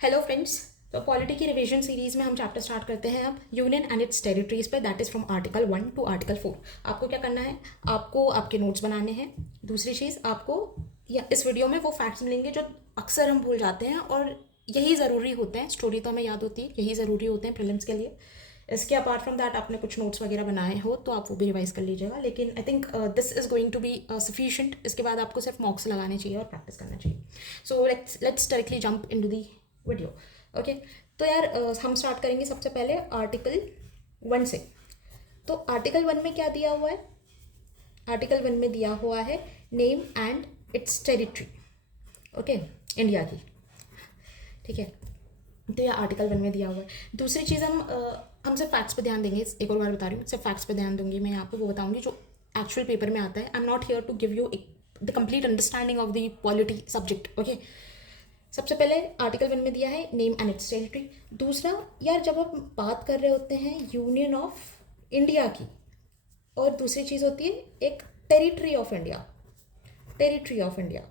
Hello friends. तो polity की revision series में हम चैप्टर स्टार्ट करते हैं अब यूनियन एंड इट्स टेरिटरीज पे, that is from article 1 to article 4। आपको क्या करना है, आपको आपके नोट्स बनाने हैं। दूसरी चीज़, आपको या इस वीडियो में वो फैक्ट्स मिलेंगे जो अक्सर हम भूल जाते हैं और यही ज़रूरी होते हैं। स्टोरी तो हमें याद होती है, यही ज़रूरी होते हैं प्रीलिम्स के लिए। इसके अपार्ट फ्रॉम दैट आपने कुछ नोट्स वगैरह बनाए हो तो आप वो भी रिवाइज कर लीजिएगा, लेकिन I think this is going to be sufficient. इसके बाद आपको सिर्फ मॉक्स लगाने चाहिए और प्रैक्टिस करना चाहिए। So let's directly jump into the video. Okay, तो यार हम स्टार्ट करेंगे सबसे पहले आर्टिकल 1 से। तो आर्टिकल 1 में क्या दिया हुआ है? आर्टिकल 1 में दिया हुआ है name and it's territory. Okay, India की, ठीक है। तो ये आर्टिकल 1 में दिया हुआ है। दूसरी चीज़ हम सिर्फ फैक्ट्स पे ध्यान देंगे। एक और बार बता रही हूँ, सिर्फ फैक्ट्स पे ध्यान दूंगी मैं। यहाँ पे वो बताऊंगी जो एक्चुअल पेपर में आता है। I am not here to give you the complete understanding of the polity subject. Okay, सबसे पहले आर्टिकल 1 में दिया है नेम एंड इट्स टेरिटरी। दूसरा, यार जब आप बात कर रहे होते हैं यूनियन ऑफ इंडिया की, और दूसरी चीज़ होती है एक territory of India, territory of India,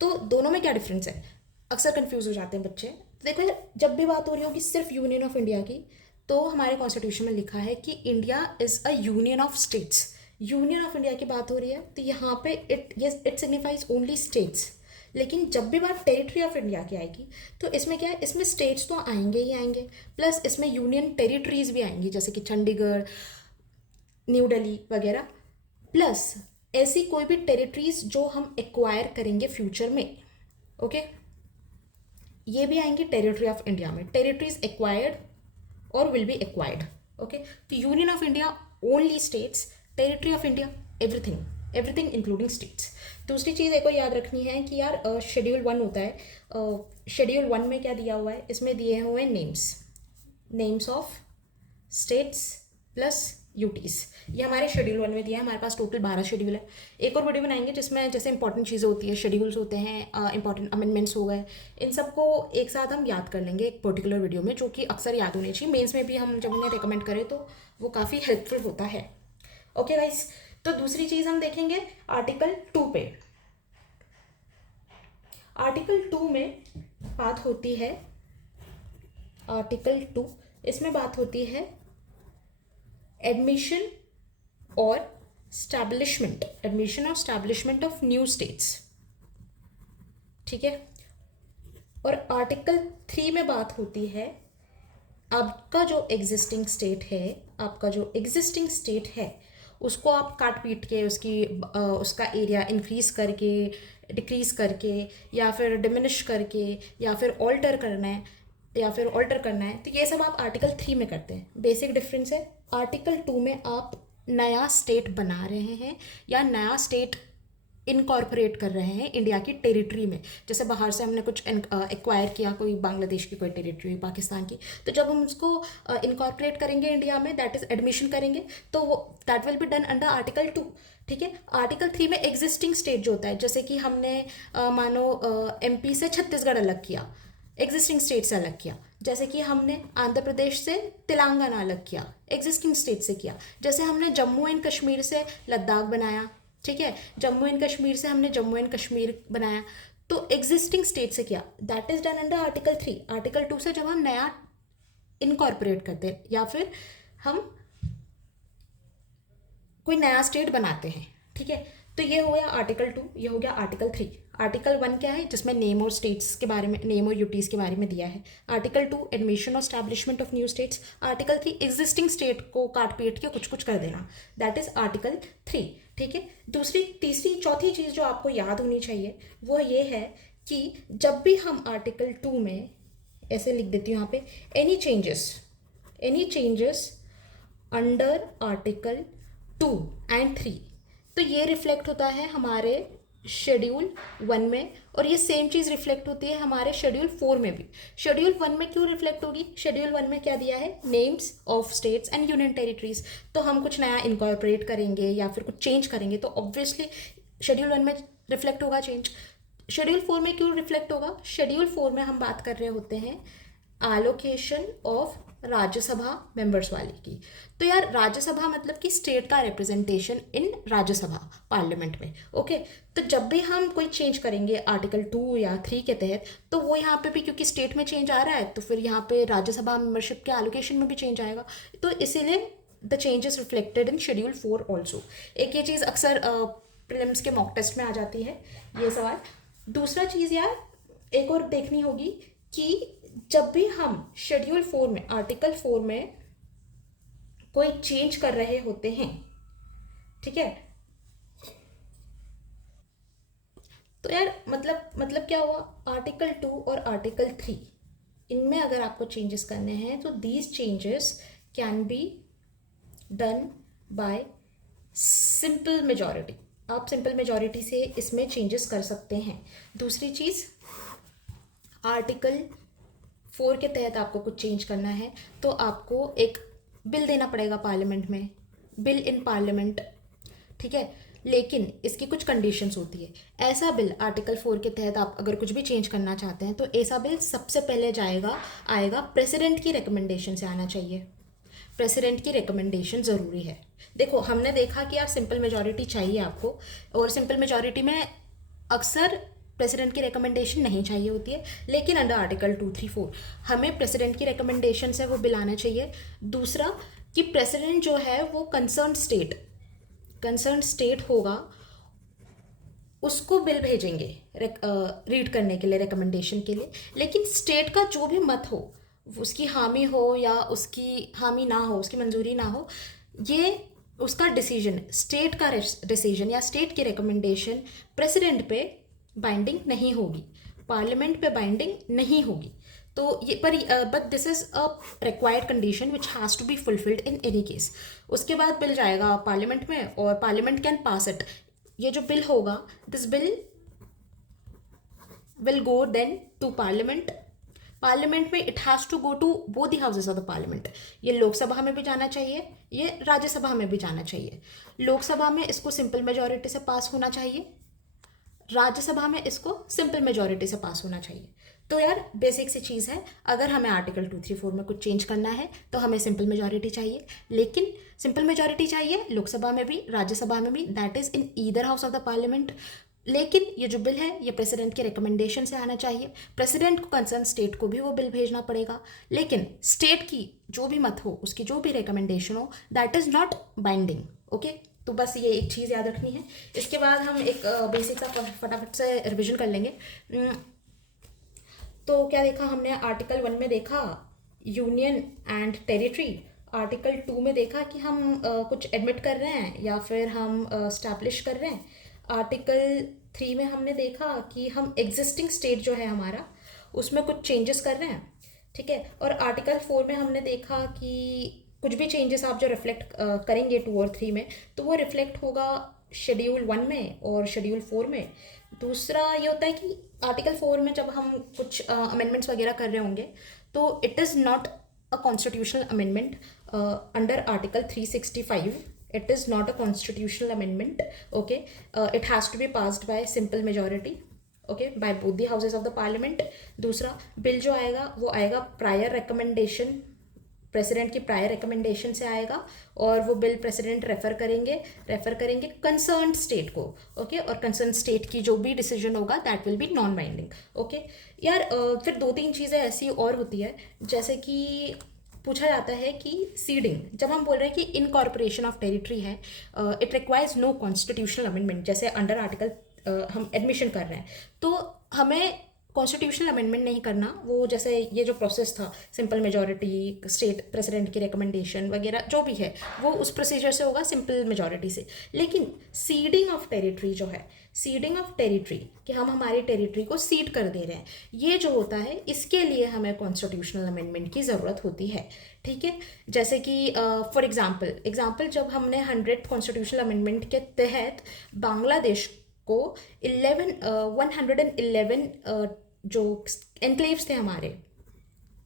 तो दोनों में क्या डिफरेंस है? अक्सर कंफ्यूज हो जाते हैं बच्चे। तो देखो यार, जब भी बात हो रही होगी सिर्फ यूनियन ऑफ इंडिया की, तो हमारे कॉन्स्टिट्यूशन में लिखा है कि India is a union of states. Union of India की बात हो रही है तो यहाँ पे इट सिग्निफाइज ओनली स्टेट्स। लेकिन जब भी बात टेरिटरी ऑफ इंडिया की आएगी तो इसमें क्या है, इसमें स्टेट्स तो आएंगे ही आएंगे, प्लस इसमें यूनियन टेरिटरीज भी आएंगी, जैसे कि चंडीगढ़, न्यू दिल्ली वगैरह, प्लस ऐसी कोई भी टेरिटरीज जो हम एक्वायर करेंगे फ्यूचर में। ओके, ये भी आएंगी टेरिटरी ऑफ इंडिया में। टेरिटरीज एक्वायर्ड और विल बी एक्वायर्ड। ओके, तो union of India only states, territory of India everything, everything including states. दूसरी चीज़ एक और याद रखनी है कि यार शेड्यूल 1 होता है। शेड्यूल 1 में क्या दिया हुआ है? इसमें दिए हुए names, names of states plus UTs. ये हमारे शेड्यूल 1 में दिया है। हमारे पास टोटल 12 शेड्यूल है। एक और वीडियो बनाएंगे जिसमें जैसे इंपॉर्टेंट चीज़ें होती है, शेड्यूल्स होते हैं, इंपॉर्टेंट अमेंडमेंट्स हो गए, इन सबको एक साथ हम याद कर लेंगे एक पर्टिकुलर वीडियो में, जो कि अक्सर याद होने चाहिए। मेंस में भी हम जब उन्हें रिकमेंड करें तो वो काफ़ी हेल्पफुल होता है। ओके गाइस, तो दूसरी चीज़ हम देखेंगे आर्टिकल 2 पे। आर्टिकल 2 में बात होती है, आर्टिकल 2 इसमें बात होती है एडमिशन और स्टैब्लिशमेंट, एडमिशन और स्टैब्लिशमेंट ऑफ न्यू स्टेट्स, ठीक है। और आर्टिकल 3 में बात होती है आपका जो एग्जिस्टिंग स्टेट है, आपका जो एग्जिस्टिंग स्टेट है उसको आप काट पीट के उसका एरिया इंक्रीज करके, डिक्रीज करके, या फिर डिमिनिश करके, या फिर ऑल्टर करना है, तो ये सब आप आर्टिकल 3 में करते हैं। बेसिक डिफरेंस है, आर्टिकल 2 में आप नया स्टेट बना रहे हैं या नया स्टेट इनकॉर्पोरेट कर रहे हैं इंडिया की टेरिटरी में। जैसे बाहर से हमने कुछ एक्वायर किया, कोई बांग्लादेश की कोई टेरिटरी, पाकिस्तान की, तो जब हम उसको इनकॉर्पोरेट करेंगे इंडिया में, दैट इज एडमिशन करेंगे, तो वो that will be done under article 2, ठीक है। आर्टिकल 3 में एग्जिस्टिंग स्टेट जो होता है, जैसे कि हमने मानो एमपी से छत्तीसगढ़ अलग किया, एग्जिस्टिंग स्टेट से अलग किया। जैसे कि हमने आंध्र प्रदेश से तेलंगाना अलग किया, एग्जिस्टिंग स्टेट से किया। जैसे हमने जम्मू एंड कश्मीर से लद्दाख बनाया, ठीक है, जम्मू एंड कश्मीर से हमने जम्मू एंड कश्मीर बनाया, तो एग्जिस्टिंग स्टेट से किया, that is done under article 3। Article 2 से जब हम नया इनकॉर्पोरेट करते हैं या फिर हम कोई नया स्टेट बनाते हैं, ठीक है, तो ये हो गया आर्टिकल 2, ये हो गया आर्टिकल 3। आर्टिकल 1 क्या है? जिसमें नेम और स्टेट्स के बारे में, नेम और यूटीज के बारे में दिया है। आर्टिकल 2 एडमिशन और establishment of new states. Article 3 existing state को काट पीट के कुछ कुछ कर देना, दैट इज आर्टिकल 3, ठीक है। दूसरी, तीसरी, चौथी चीज़ जो आपको याद होनी चाहिए वो ये है कि जब भी हम आर्टिकल 2 में, ऐसे लिख देती हूँ यहाँ पे, any changes under article 2 and 3, तो ये रिफ्लेक्ट होता है हमारे शेड्यूल 1 में, और ये सेम चीज़ रिफ्लेक्ट होती है हमारे शेड्यूल 4 में भी। शेड्यूल 1 में क्यों रिफ्लेक्ट होगी? शेड्यूल 1 में क्या दिया है? Names of states and union territories. तो हम कुछ नया इनकॉर्पोरेट करेंगे या फिर कुछ चेंज करेंगे तो ऑब्वियसली शेड्यूल 1 में रिफ्लेक्ट होगा चेंज। शेड्यूल 4 में क्यों रिफ्लेक्ट होगा? शेड्यूल 4 में हम बात कर रहे होते हैं एलोकेशन ऑफ राज्यसभा मेंबर्स वाली की। तो यार राज्यसभा मतलब कि स्टेट का रिप्रेजेंटेशन इन राज्यसभा पार्लियामेंट में। ओके, तो जब भी हम कोई चेंज करेंगे आर्टिकल 2 या 3 के तहत, तो वो यहाँ पे भी क्योंकि स्टेट में चेंज आ रहा है, तो फिर यहाँ पे राज्यसभा मेंबरशिप के एलोकेशन में भी चेंज आएगा। तो इसीलिए the changes reflected in schedule 4 also. एक ये चीज़ अक्सर प्रीलिम्स के मॉक टेस्ट में आ जाती है ये सवाल। दूसरा चीज़ यार एक और देखनी होगी कि जब भी हम शेड्यूल 4 में आर्टिकल 4 में कोई चेंज कर रहे होते हैं, ठीक है, तो यार मतलब क्या हुआ, आर्टिकल 2 और आर्टिकल 3 इनमें अगर आपको चेंजेस करने हैं तो these changes can be done by simple majority. आप सिंपल मेजॉरिटी से इसमें चेंजेस कर सकते हैं। दूसरी चीज़, आर्टिकल 4 के तहत आपको कुछ चेंज करना है तो आपको एक बिल देना पड़ेगा पार्लियामेंट में, बिल इन पार्लियामेंट, ठीक है। लेकिन इसकी कुछ कंडीशंस होती है। ऐसा बिल आर्टिकल 4 के तहत आप अगर कुछ भी चेंज करना चाहते हैं तो ऐसा बिल सबसे पहले आएगा प्रेसिडेंट की रिकमेंडेशन से आना चाहिए। प्रेसिडेंट की रिकमेंडेशन ज़रूरी है। देखो हमने देखा कि यार सिंपल मेजॉरिटी चाहिए आपको, और सिंपल मेजॉरिटी में अक्सर प्रेसिडेंट की रिकमेंडेशन नहीं चाहिए होती है, लेकिन अंडर आर्टिकल 2, 3, 4 हमें प्रेसिडेंट की रिकमेंडेशन से वो बिल आना चाहिए। दूसरा कि प्रेसिडेंट जो है वो कंसर्न स्टेट होगा, उसको बिल भेजेंगे रीड करने के लिए, रिकमेंडेशन के लिए। लेकिन स्टेट का जो भी मत हो, उसकी हामी हो या उसकी हामी ना हो, उसकी मंजूरी ना हो, ये उसका डिसीजन, स्टेट का डिसीजन या स्टेट की रिकमेंडेशन प्रेसिडेंट पे बाइंडिंग नहीं होगी, पार्लियामेंट पे बाइंडिंग नहीं होगी। तो ये but this is a required condition which has to be fulfilled in any case. उसके बाद बिल जाएगा पार्लियामेंट में और पार्लियामेंट कैन पास इट। ये जो बिल होगा, this bill will go then to parliament में it has to go to both the houses of the parliament. ये लोकसभा में भी जाना चाहिए, ये राज्यसभा में भी जाना चाहिए। लोकसभा में इसको सिंपल मेजॉरिटी से पास होना चाहिए, राज्यसभा में इसको सिंपल मेजॉरिटी से पास होना चाहिए। तो यार बेसिक सी चीज़ है, अगर हमें आर्टिकल 2, 3, 4 में कुछ चेंज करना है तो हमें सिंपल मेजॉरिटी चाहिए। लेकिन सिंपल मेजॉरिटी चाहिए लोकसभा में भी, राज्यसभा में भी, that is in either house of the parliament. लेकिन ये जो बिल है ये प्रेसिडेंट के रिकमेंडेशन से आना चाहिए। प्रेसिडेंट को कंसर्न स्टेट को भी वो बिल भेजना पड़ेगा, लेकिन स्टेट की जो भी मत हो, उसकी जो भी रिकमेंडेशन हो, that is not binding. Okay, तो बस ये एक चीज़ याद रखनी है। इसके बाद हम एक बेसिक सा फटाफट से रिविजन कर लेंगे। तो क्या देखा हमने, आर्टिकल 1 में देखा यूनियन एंड टेरिटरी, आर्टिकल 2 में देखा कि हम कुछ एडमिट कर रहे हैं या फिर हम स्टैब्लिश कर रहे हैं। आर्टिकल 3 में हमने देखा कि हम एग्जिस्टिंग स्टेट जो है हमारा, उसमें कुछ चेंजेस कर रहे हैं, ठीक है। और आर्टिकल 4 में हमने देखा कि कुछ भी चेंजेस आप जो रिफ्लेक्ट करेंगे 2 और 3 में, तो वो रिफ्लेक्ट होगा शेड्यूल 1 में और शेड्यूल 4 में। दूसरा ये होता है कि आर्टिकल 4 में जब हम कुछ अमेंडमेंट्स वगैरह कर रहे होंगे तो it is not a constitutional amendment under article 365। it is not a constitutional amendment, okay. It has to be passed by simple majority, okay, by both the houses of the parliament. दूसरा bill जो आएगा वो आएगा prior recommendation, president की prior recommendation से आएगा, और वो बिल प्रेसिडेंट रेफर करेंगे कंसर्न स्टेट को, ओके। और कंसर्न स्टेट की जो भी डिसीजन होगा that will be non binding, okay. यार फिर 2-3 चीज़ें ऐसी और होती है, जैसे कि पूछा जाता है कि सीडिंग, जब हम बोल रहे हैं कि इनकॉर्पोरेशन ऑफ टेरिटरी है, it requires no constitutional amendment. जैसे अंडर आर्टिकल हम एडमिशन कर रहे हैं तो हमें कॉन्स्टिट्यूशनल अमेंडमेंट नहीं करना, वो जैसे ये जो प्रोसेस था सिंपल मेजॉरिटी, स्टेट प्रेसिडेंट की रिकमेंडेशन वगैरह जो भी है वो उस प्रोसीजर से होगा, सिंपल मेजॉरिटी से। लेकिन सीडिंग ऑफ टेरिटरी जो है, सीडिंग ऑफ टेरिटरी कि हम हमारी टेरिटरी को सीड कर दे रहे हैं, ये जो होता है इसके लिए हमें कॉन्स्टिट्यूशनल अमेंडमेंट की ज़रूरत होती है, ठीक है। जैसे कि फॉर एग्जांपल जब हमने 100th कॉन्स्टिट्यूशनल अमेंडमेंट के तहत बांग्लादेश को 111 जो एनक्लेव्स थे हमारे,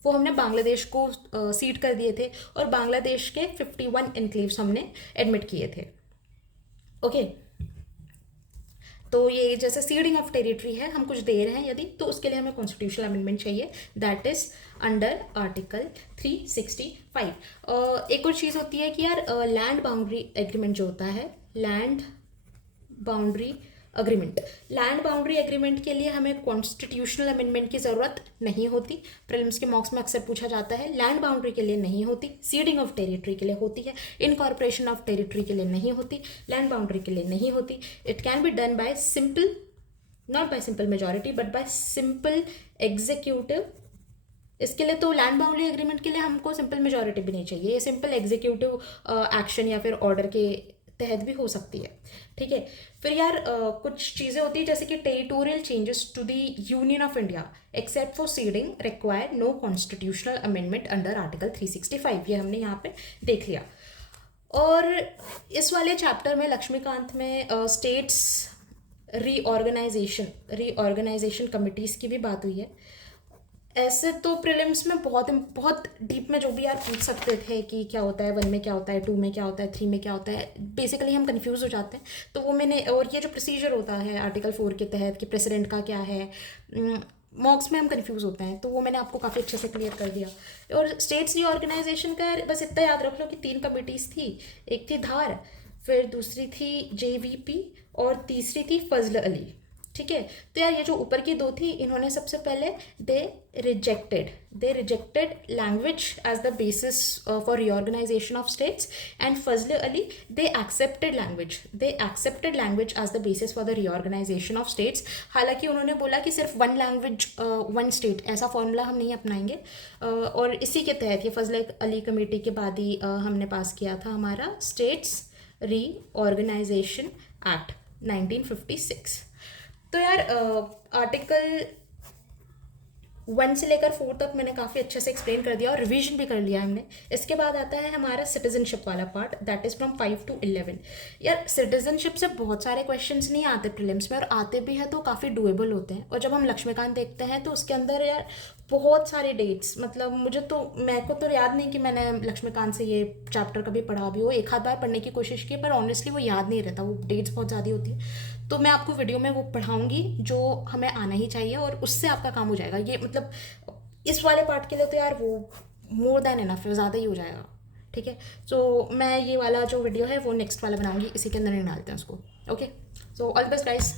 वो हमने बांग्लादेश को सीड कर दिए थे, और बांग्लादेश के 51 एनक्लेव्स हमने एडमिट किए थे, ओके। तो ये जैसे सीडिंग ऑफ टेरिटरी है, हम कुछ दे रहे हैं यदि, तो उसके लिए हमें कॉन्स्टिट्यूशनल अमेंडमेंट चाहिए, दैट इज अंडर आर्टिकल 365। एक और चीज़ होती है कि यार लैंड बाउंड्री एग्रीमेंट जो होता है, land boundary agreement, land boundary agreement के लिए हमें कॉन्स्टिट्यूशनल अमेंडमेंट की ज़रूरत नहीं होती। प्रीलिम्स के मॉक्स में अक्सर पूछा जाता है, लैंड बाउंड्री के लिए नहीं होती, सीडिंग ऑफ टेरिटरी के लिए होती है, इनकॉर्पोरेशन ऑफ टेरिटरी के लिए नहीं होती, लैंड बाउंड्री के लिए नहीं होती। It can be done by simple, not bye simple majority but by simple executive. इसके लिए तो लैंड बाउंड्री एग्रीमेंट के लिए हमको सिंपल मेजॉरिटी भी नहीं चाहिए, ये सिंपल एग्जीक्यूटिव एक्शन या फिर ऑर्डर के तहत भी हो सकती है, ठीक है। फिर यार कुछ चीज़ें होती है जैसे कि territorial changes to the union of India except for ceding require no constitutional amendment under article 365, ये हमने यहाँ पे देख लिया। और इस वाले चैप्टर में लक्ष्मीकांत में स्टेट्स रीऑर्गेनाइजेशन कमिटीज़ की भी बात हुई है। ऐसे तो प्रीलिम्स में बहुत बहुत डीप में जो भी यार पूछ सकते थे कि क्या होता है 1 में, क्या होता है 2 में, क्या होता है 3 में, क्या होता है, बेसिकली हम कंफ्यूज हो जाते हैं। तो वो मैंने, और ये जो प्रोसीजर होता है आर्टिकल 4 के तहत कि प्रेसिडेंट का क्या है, मॉक्स में हम कंफ्यूज होते हैं, तो वो मैंने आपको काफ़ी अच्छे से क्लियर कर दिया। और स्टेट्स रीऑर्गेनाइजेशन का बस इतना याद रख लो कि 3 कमिटीज़ थी, एक थी धार, फिर दूसरी थी JVP और तीसरी थी फजल अली, ठीक है। तो यार ये जो ऊपर की 2 थी, इन्होंने सबसे पहले they rejected language as the basis for reorganisation of states, and Fazal Ali they accepted language as the basis for the reorganisation of states. हालांकि उन्होंने बोला कि सिर्फ 1 लैंग्वेज 1 स्टेट, ऐसा फॉर्मूला हम नहीं अपनाएंगे। और इसी के तहत ये फजल अली कमेटी के बाद ही हमने पास किया था हमारा स्टेट्स रीऑर्गेनाइजेशन एक्ट 1956। तो यार आर्टिकल 1 से लेकर 4 तक मैंने काफ़ी अच्छे से एक्सप्लेन कर दिया और रिवीजन भी कर लिया हमने। इसके बाद आता है हमारा सिटीजनशिप वाला part, that is from 5 to 11। यार सिटीजनशिप से बहुत सारे क्वेश्चंस नहीं आते प्रीलिम्स में, और आते भी हैं तो काफ़ी डुएबल होते हैं। और जब हम लक्ष्मीकांत देखते हैं तो उसके अंदर यार बहुत सारे डेट्स, मतलब मेरे को तो याद नहीं कि मैंने लक्ष्मीकांत से ये चैप्टर कभी पढ़ा भी हो, एक आध बार पढ़ने की कोशिश की, पर ऑनेस्टली वो याद नहीं रहता, वो डेट्स बहुत ज़्यादा होती है। तो मैं आपको वीडियो में वो पढ़ाऊंगी जो हमें आना ही चाहिए, और उससे आपका काम हो जाएगा। ये मतलब इस वाले पार्ट के लिए तो यार वो मोर देन इनफ, ज़्यादा ही हो जाएगा, ठीक है। सो मैं ये वाला जो वीडियो है वो नेक्स्ट वाला बनाऊंगी, इसी के अंदर ही डालते हैं उसको। Okay, so all the best guys.